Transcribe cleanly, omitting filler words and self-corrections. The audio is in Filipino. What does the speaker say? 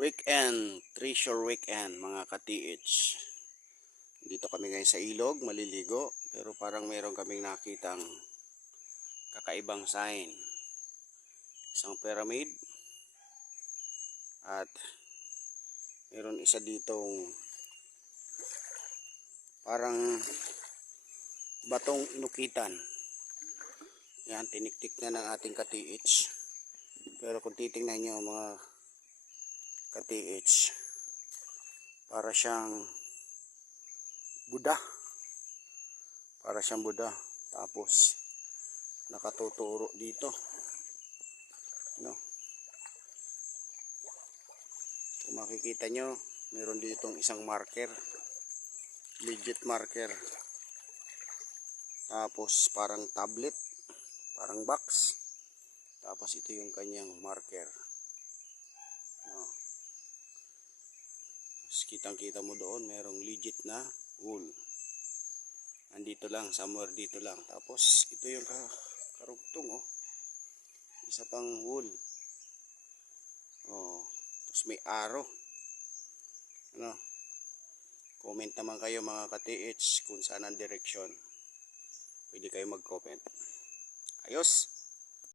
Weekend, treasure weekend mga ka-TH. Dito kami ngayon sa ilog, maliligo. Pero parang meron kaming nakitang kakaibang sign. Isang pyramid. At meron isa ditong parang batong inukitan. Yan, tiniktik na ng ating ka-TH. Pero kung titingnan nyo mga ka-TH, para siyang Buddha. Para siyang Buddha. Tapos nakatuturo dito. No. Kung makikita nyo, meron ditong isang marker. Legit marker. Tapos parang tablet. Parang box. Tapos ito yung kanyang marker. No. Tapos kitang-kita mo doon, merong legit na wool. Andito lang, somewhere dito lang. Tapos ito yung karugtong, oh. Isa pang wool. Oh. Tapos may arrow. Ano? Comment naman kayo mga ka-TH kung saan ang direksyon. Pwede kayo mag-comment. Ayos!